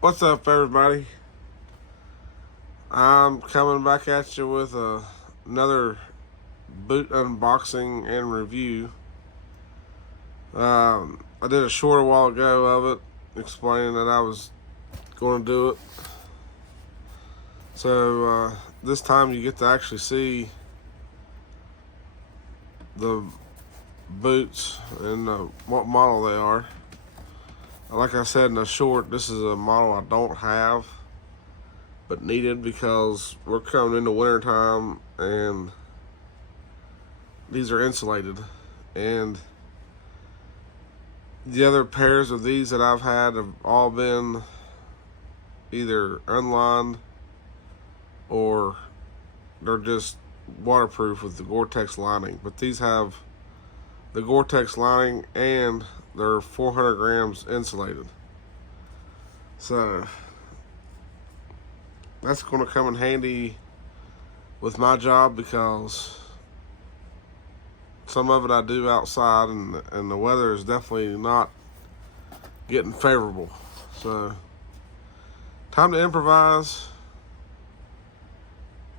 What's up, everybody? I'm coming back at you with another boot unboxing and review. I did a short a while ago of it, explaining that I was going to do it. So this time you get to actually see the boots and what model they are. Like I said in the short, this is a model I don't have, but needed because we're coming into winter time and these are insulated. And the other pairs of these that I've had have all been either unlined or they're just waterproof with the Gore-Tex lining. But these have the Gore-Tex lining and they're 400 grams insulated. So that's going to come in handy with my job because some of it I do outside and the weather is definitely not getting favorable. So time to improvise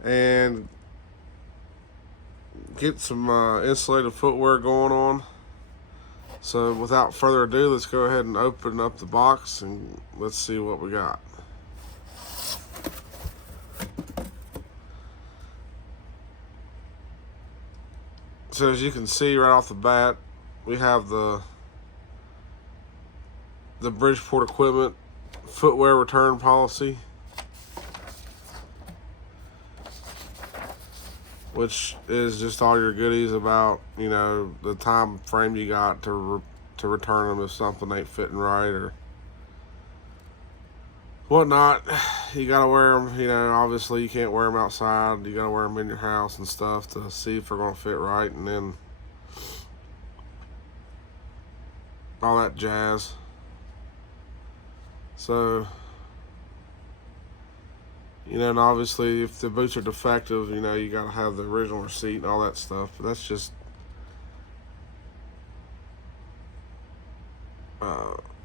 and get some insulated footwear going on. So without further ado, let's go ahead and open up the box and let's see what we got. So as you can see right off the bat, we have the Bridgeport Equipment footwear return policy, which is just all your goodies about, you know, the time frame you got to return them if something ain't fitting right or whatnot. You gotta wear them, you know, obviously you can't wear them outside. You gotta wear them in your house and stuff to see if they're gonna fit right, and then all that jazz. So, you know, and obviously if the boots are defective, you know, you gotta have the original receipt and all that stuff. But that's just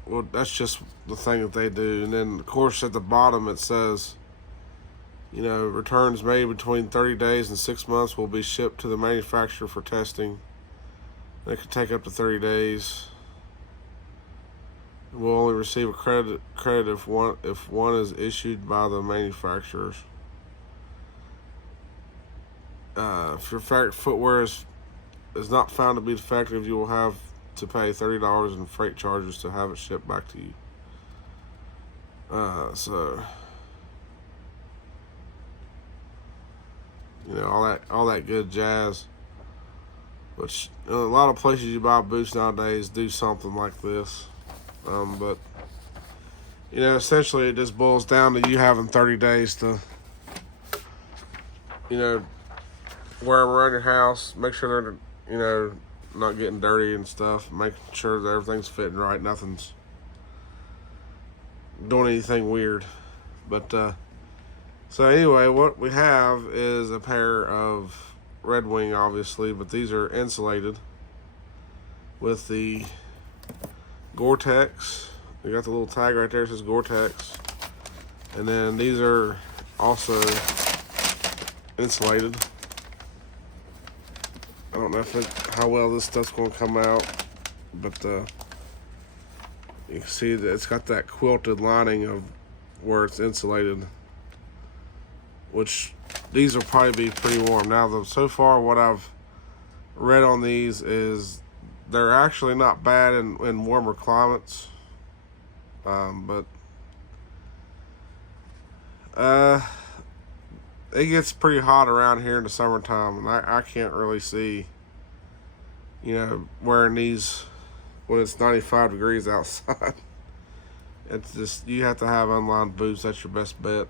well, that's just the thing that they do. And then of course at the bottom it says, you know, returns made between 30 days and 6 months will be shipped to the manufacturer for testing. It could take up to 30 days. We'll only receive a credit if one is issued by the manufacturers. If your footwear is not found to be defective, you will have to pay $30 in freight charges to have it shipped back to you. So you know, all that good jazz. Which a lot of places you buy boots nowadays do something like this. But you know, essentially it just boils down to you having 30 days to, you know, wear them around your house, make sure they're, you know, not getting dirty and stuff, making sure that everything's fitting right, nothing's doing anything weird. But so anyway, what we have is a pair of Redwing, obviously, but these are insulated with the Gore-Tex. You got the little tag right there that says Gore-Tex, and then these are also insulated. I don't know how well this stuff's going to come out, but you can see that it's got that quilted lining of where it's insulated, which these will probably be pretty warm. Now, so far what I've read on these is they're actually not bad in warmer climates, but it gets pretty hot around here in the summertime, and I can't really see, you know, wearing these when it's 95 degrees outside. It's just, you have to have unlined boots. That's your best bet.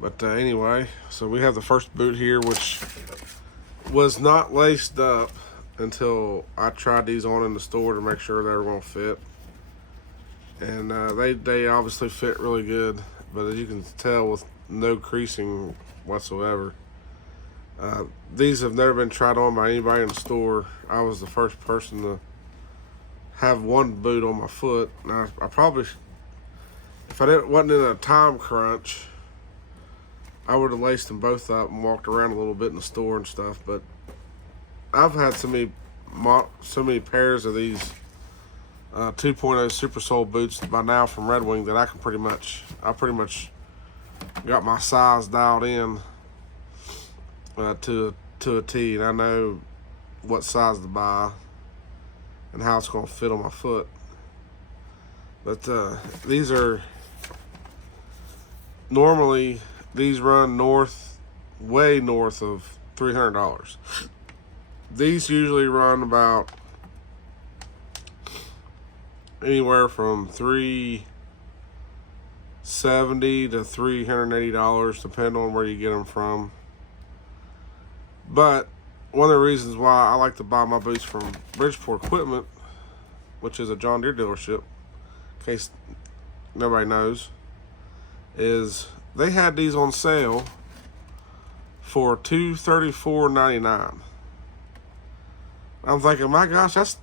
But anyway, so we have the first boot here, which was not laced up until I tried these on in the store to make sure they were going to fit. And they obviously fit really good, but as you can tell, with no creasing whatsoever. These have never been tried on by anybody in the store. I was the first person to have one boot on my foot. Now, I probably, if I wasn't in a time crunch, I would have laced them both up and walked around a little bit in the store and stuff. But I've had so many pairs of these 2.0 Supersole boots by now from Redwing that I pretty much got my size dialed in to a T, and I know what size to buy and how it's going to fit on my foot. But these are normally, these run way north of $300. These usually run about anywhere from $370 to $380, depending on where you get them from. But one of the reasons why I like to buy my boots from Bridgeport Equipment, which is a John Deere dealership, in case nobody knows, is they had these on sale for $234.99. I'm thinking, my gosh, that's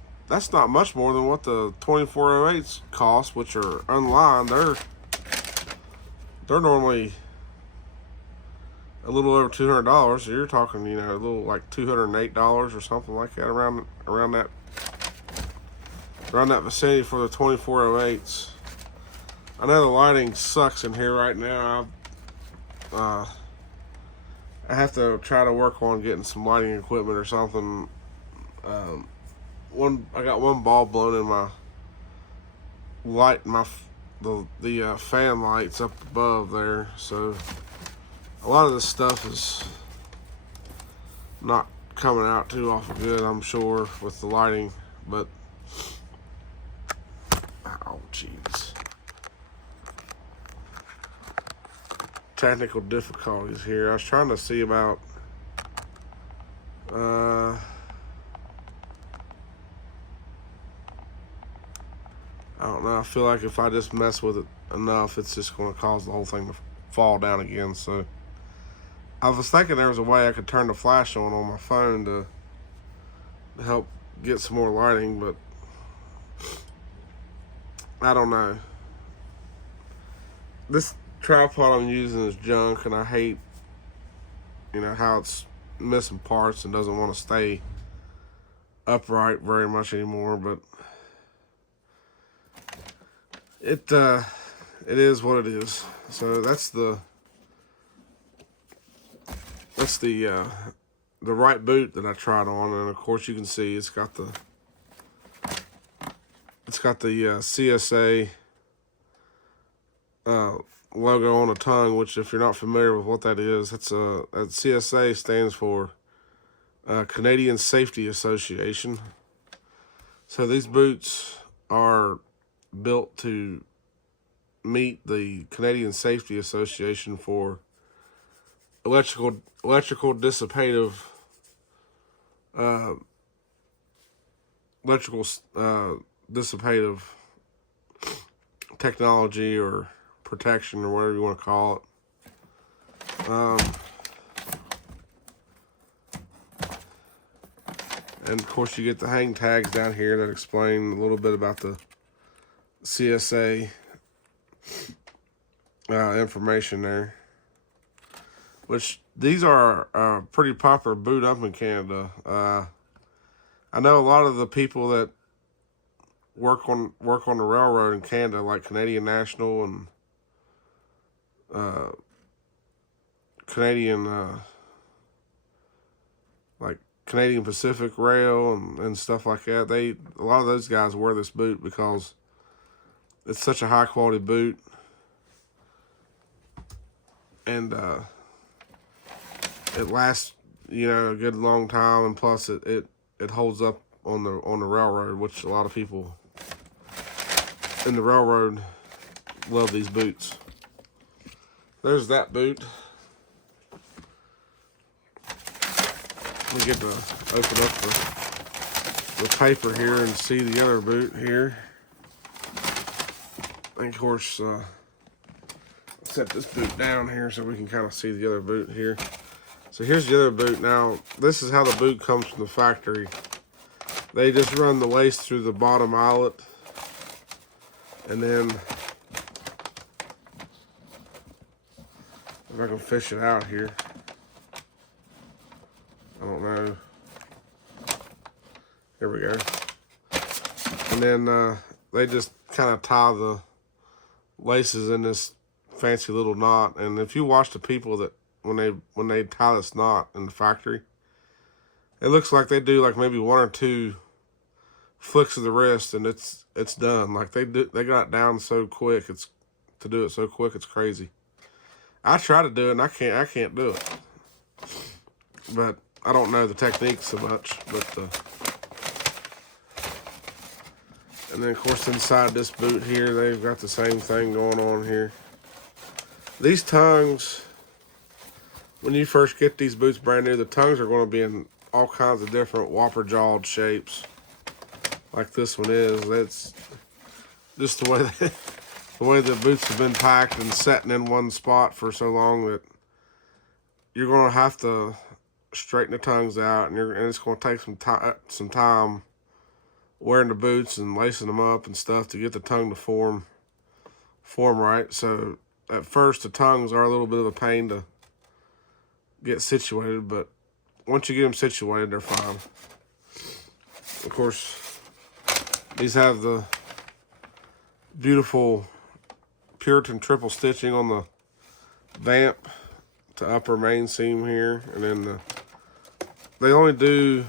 not much more than what the 2408s cost, which are unlined. They're normally a little over $200. So you're talking, a little like $208 or something like that, around that vicinity for the 2408s. I know the lighting sucks in here right now. I have to try to work on getting some lighting equipment or something. I got one bulb blown in my light, the fan lights up above there, so a lot of this stuff is not coming out too awful good, I'm sure, with the lighting. But oh jeez, technical difficulties here. I was trying to see about I don't know. I feel like if I just mess with it enough, it's just going to cause the whole thing to fall down again. So I was thinking there was a way I could turn the flash on my phone to help get some more lighting, but I don't know. This tripod I'm using is junk, and I hate, how it's missing parts and doesn't want to stay upright very much anymore. But it is what it is. So that's the right boot that I tried on, and of course you can see it's got the CSA logo on the tongue, which, if you're not familiar with what that is, that CSA stands for Canadian Safety Association. So these boots are built to meet the Canadian Safety Association for electrical dissipative technology or protection, or whatever you want to call it. And of course you get the hang tags down here that explain a little bit about the CSA information there, which these are a pretty popular boot up in Canada. I know a lot of the people that work on the railroad in Canada, like Canadian National and Canadian Pacific Rail and stuff like that. A lot of those guys wear this boot because it's such a high quality boot, and it lasts a good long time, and plus it holds up on the railroad, which a lot of people in the railroad love these boots. There's that boot. Let me get to open up the paper here and see the other boot here. And of course, set this boot down here so we can kind of see the other boot here. So here's the other boot. Now, this is how the boot comes from the factory. They just run the lace through the bottom eyelet, and then if I can fish it out here, I don't know. Here we go. And then they just kind of tie the laces in this fancy little knot. And if you watch the people that when they tie this knot in the factory, it looks like they do like maybe 1 or 2 flicks of the wrist and it's done. Like they got it down so quick. To do it so quick, it's crazy. I try to do it and I can't do it. But I don't know the technique so much. But and then of course inside this boot here, they've got the same thing going on here. These tongues, when you first get these boots brand new, the tongues are going to be in all kinds of different whopper-jawed shapes, like this one is. That's just the way the boots have been packed and setting in one spot for so long that you're going to have to straighten the tongues out, and it's going to take some time wearing the boots and lacing them up and stuff to get the tongue to form right. So at first the tongues are a little bit of a pain to get situated, but once you get them situated, they're fine. Of course, these have the beautiful Puritan triple stitching on the vamp to upper main seam here, and then they only do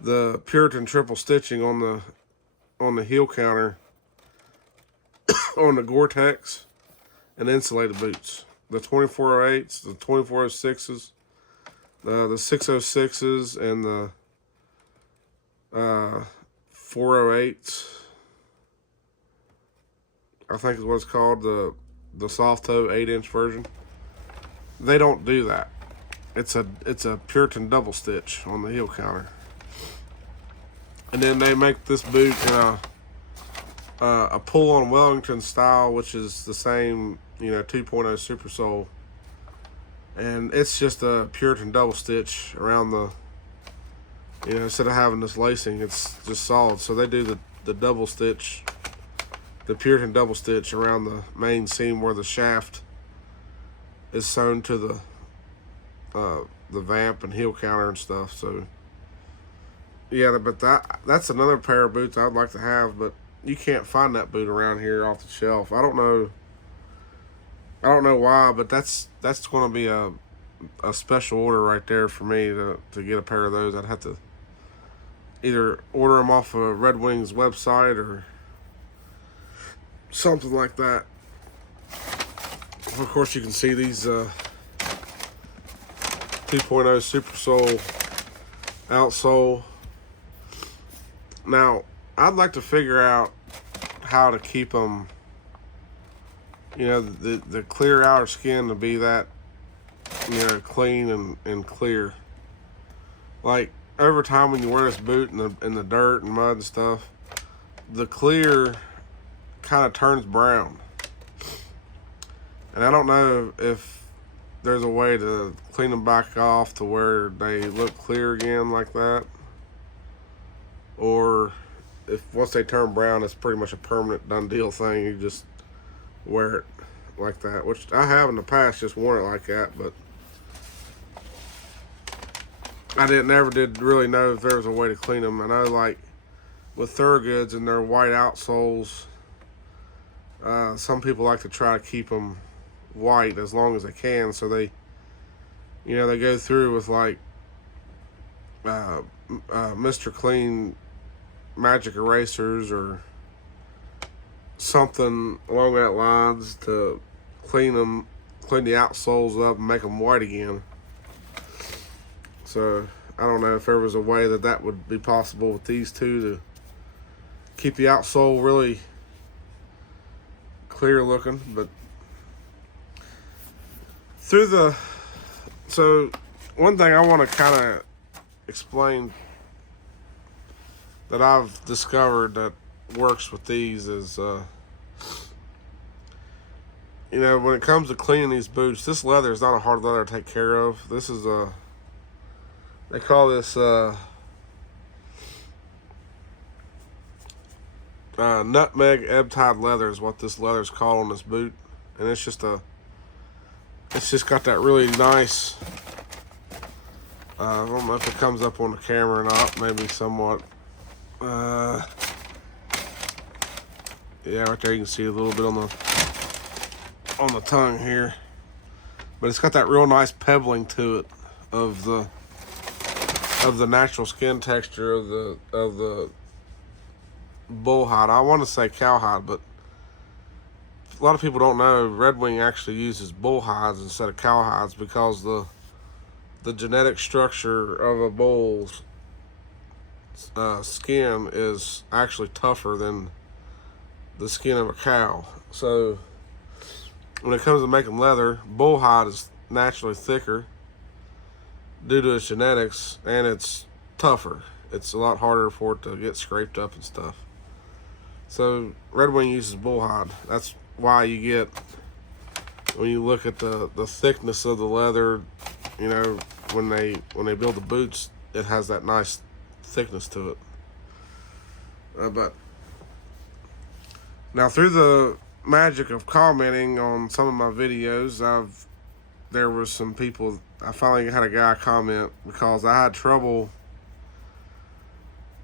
the Puritan triple stitching on the heel counter on the Gore-Tex and insulated boots. The 2408s, the 2406s, the 606s, and the 408s. I think is what it's called, the soft toe 8-inch version. They don't do that. It's a Puritan double stitch on the heel counter. And then they make this boot in a pull-on Wellington style, which is the same, 2.0 Supersole. And it's just a Puritan double stitch around the, instead of having this lacing, it's just solid. So they do the double stitch, the Puritan double stitch around the main seam where the shaft is sewn to the vamp and heel counter and stuff. So yeah, but that's another pair of boots I'd like to have, but you can't find that boot around here off the shelf. I don't know why, but that's going to be a special order right there for me to get a pair of those. I'd have to either order them off of Redwing's website or something like that. Of course, you can see these 2.0 Supersole outsole. Now, I'd like to figure out how to keep them, the clear outer skin to be that, clean and clear. Like, over time when you wear this boot in the dirt and mud and stuff, the clear kind of turns brown. And I don't know if there's a way to clean them back off to where they look clear again like that, or if once they turn brown, it's pretty much a permanent done deal thing. You just wear it like that, which I have in the past just worn it like that, but I never did really know if there was a way to clean them. And I know, like with Thorogoods and their white outsoles, some people like to try to keep them white as long as they can, so they go through with like Mr. Clean magic erasers or something along that lines to clean the outsoles up and make them white again. So I don't know if there was a way that would be possible with these two to keep the outsole really clear looking. But so one thing I want to kind of explain that I've discovered that works with these is, when it comes to cleaning these boots, this leather is not a hard leather to take care of. This is they call this nutmeg ebb tide leather is what this leather is called on this boot, and it's just got that really nice. I don't know if it comes up on the camera or not. Maybe somewhat. Yeah, right there you can see a little bit on the tongue here, but it's got that real nice pebbling to it of the natural skin texture of the bull hide. I want to say cowhide, but a lot of people don't know Redwing actually uses bull hides instead of cowhides because the genetic structure of a bull's skin is actually tougher than the skin of a cow. So when it comes to making leather, bull hide is naturally thicker due to its genetics, and it's tougher. It's a lot harder for it to get scraped up and stuff. So Redwing uses bull hide. That's why you get, when you look at the thickness of the leather, you know, when they build the boots, it has that nice thickness to it. But now, through the magic of commenting on some of my videos, there was some people. I finally had a guy comment because I had trouble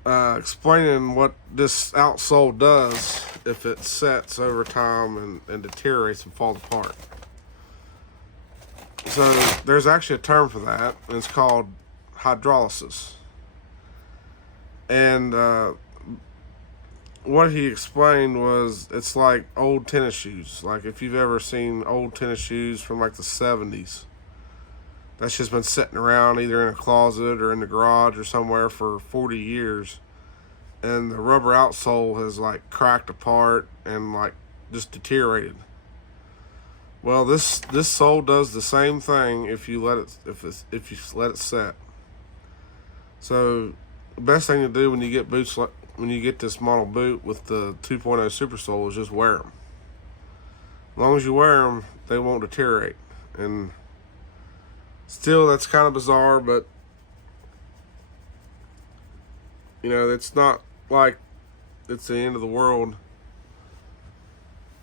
explaining what this outsole does if it sets over time and deteriorates and falls apart. So there's actually a term for that, and it's called hydrolysis. And what he explained was it's like old tennis shoes. Like if you've ever seen old tennis shoes from like the 70s, that's just been sitting around either in a closet or in the garage or somewhere for 40 years, and the rubber outsole has like cracked apart and like just deteriorated. Well, this sole does the same thing if you let it set. So the best thing to do when you get boots, when you get this model boot with the 2.0 Supersole, is just wear them. As long as you wear them, they won't deteriorate. And still, that's kind of bizarre, but you know, it's not like it's the end of the world,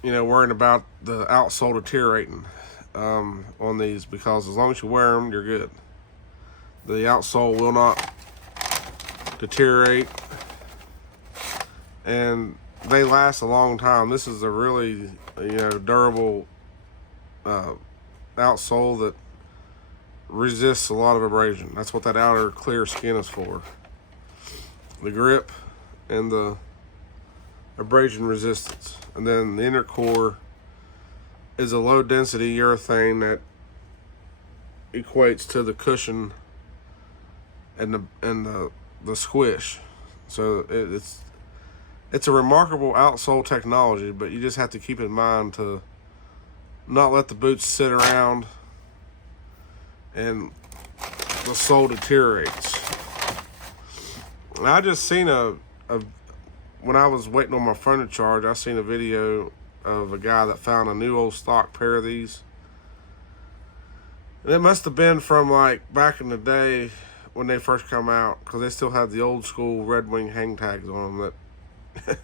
you know, worrying about the outsole deteriorating on these, because as long as you wear them, you're good. The outsole will not deteriorate, and they last a long time. This is a really, you know, durable outsole that resists a lot of abrasion. That's what that outer clear skin is for. The grip and the abrasion resistance. And then the inner core is a low density urethane that equates to the cushion and the squish. So it's a remarkable outsole technology, but you just have to keep in mind to not let the boots sit around and the sole deteriorates. And I just seen when I was waiting on my frontage charge, I seen a video of a guy that found a new old stock pair of these. And it must have been from like back in the day when they first come out, because they still have the old school Redwing hang tags on them that,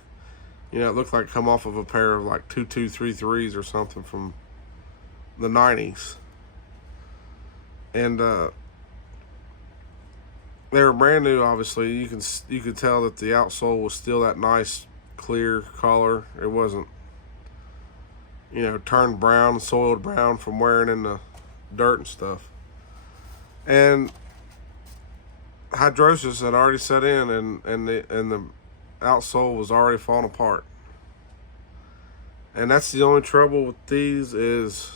you know, it looked like come off of a pair of like 2233s or something from the 90s. And they were brand new. Obviously, you could tell that the outsole was still that nice clear color. It wasn't, you know, turned brown, soiled brown from wearing in the dirt and stuff. And hydrolysis had already set in, and the outsole was already falling apart. And that's the only trouble with these, is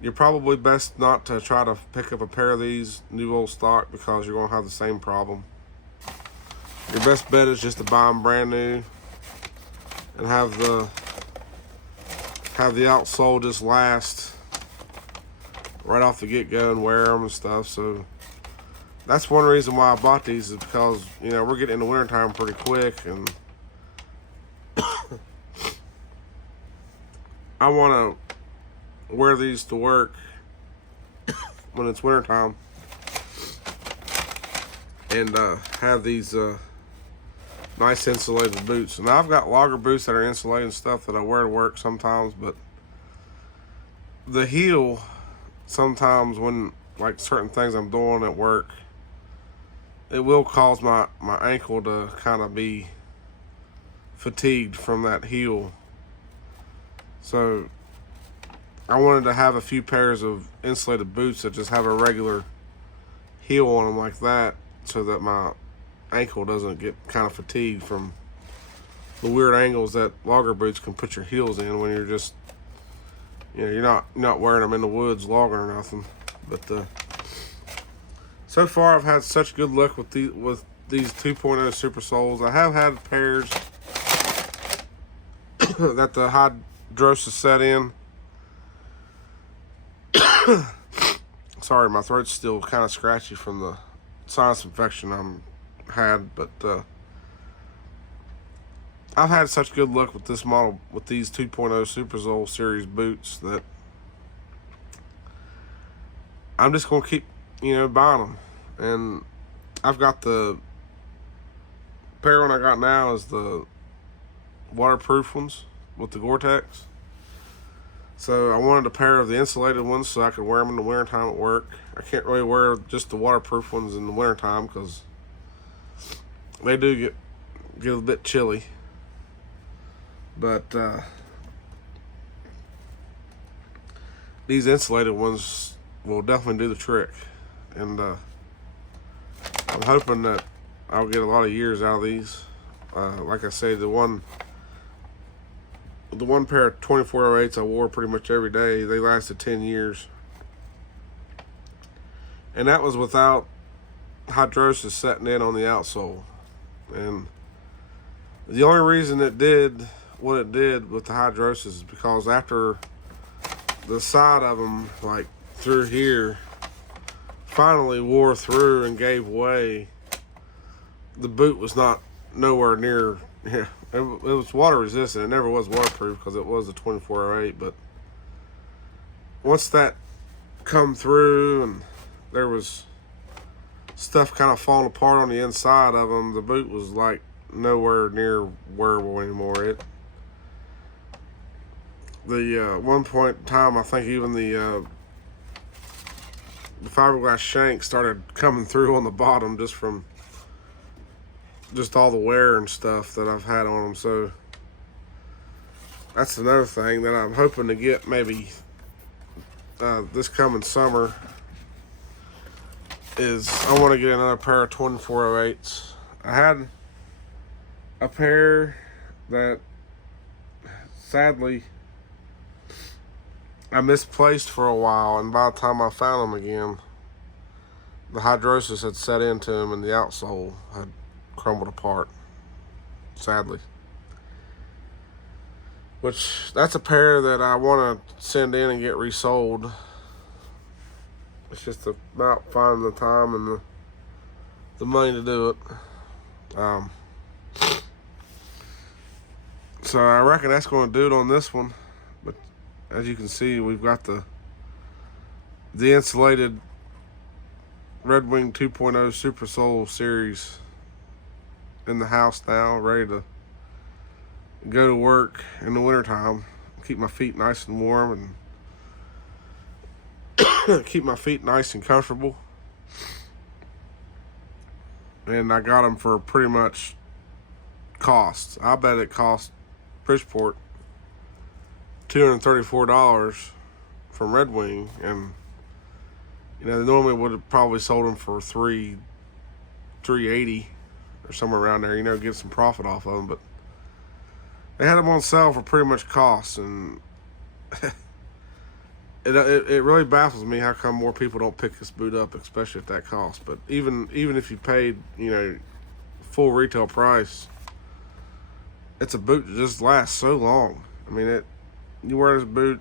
you're probably best not to try to pick up a pair of these new old stock, because you're going to have the same problem. Your best bet is just to buy them brand new and have the outsole just last right off the get-go and wear them and stuff. So that's one reason why I bought these, is because, you know, we're getting into wintertime pretty quick, and I want to wear these to work when it's wintertime, and have these nice insulated boots. And I've got logger boots that are insulated and stuff that I wear to work sometimes, but the heel, sometimes when like certain things I'm doing at work, it will cause my ankle to kind of be fatigued from that heel. So I wanted to have a few pairs of insulated boots that just have a regular heel on them like that, so that my ankle doesn't get kind of fatigued from the weird angles that logger boots can put your heels in when you're just, you know, you're not wearing them in the woods logging or nothing. But so far I've had such good luck with these 2.0 Super Soles. I have had pairs that the hydrolysis set in. Sorry, my throat's still kind of scratchy from the sinus infection I had, but I've had such good luck with this model, with these 2.0 Supersole series boots, that I'm just gonna keep, buying them. And I've got the pair one I got now is the waterproof ones with the Gore-Tex. So I wanted a pair of the insulated ones so I could wear them in the wintertime at work. I can't really wear just the waterproof ones in the wintertime because they do get a bit chilly. But these insulated ones will definitely do the trick. And I'm hoping that I'll get a lot of years out of these. Like I say, the one pair of 2408s I wore pretty much every day, they lasted 10 years. And that was without hydrolysis setting in on the outsole. And the only reason it did what it did with the hydrolysis is because after the side of them, like through here, finally wore through and gave way, the boot was nowhere near. Yeah, it was water resistant. It never was waterproof because it was a 2408. But once that come through and there was stuff kind of falling apart on the inside of them, the boot was like nowhere near wearable anymore. One point in time, I think even the fiberglass shank started coming through on the bottom just from all the wear and stuff that I've had on them. So that's another thing that I'm hoping to get maybe this coming summer, is I want to get another pair of 2408s. I had a pair that sadly I misplaced for a while, and by the time I found them again, the hydrolysis had set into them and the outsole had crumbled apart, sadly. Which, that's a pair that I want to send in and get resold. It's just about finding the time and the money to do it. So I reckon that's going to do it on this one. But as you can see, we've got the insulated Redwing 2.0 Supersole series in the house now, ready to go to work in the wintertime, keep my feet nice and warm and keep my feet nice and comfortable. And I got them for pretty much cost. I bet it cost Bridgeport $234 from Redwing, and they normally would have probably sold them for $380 or somewhere around there, get some profit off of them. But they had them on sale for pretty much cost, and it really baffles me how come more people don't pick this boot up, especially at that cost. But even if you paid full retail price, it's a boot that just lasts so long. I mean, you wear this boot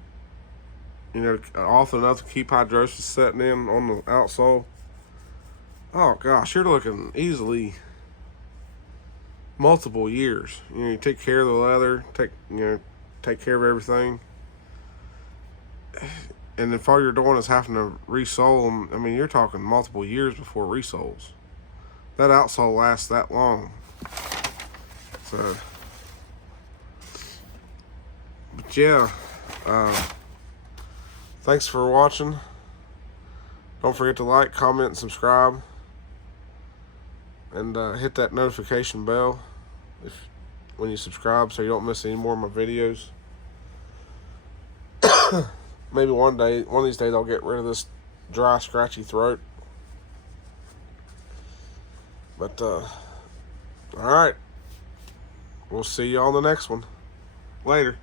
often enough to keep hydrolysis setting in on the outsole. Oh gosh, you're looking easily multiple years. You take care of the leather, take care of everything, and if all you're doing is having to resole them, I mean, you're talking multiple years before resoles. That outsole lasts that long. So, but yeah, thanks for watching. Don't forget to like, comment, and subscribe, and hit that notification bell when you subscribe, so you don't miss any more of my videos. Maybe one of these days, I'll get rid of this dry, scratchy throat. But all right, we'll see you on the next one. Later.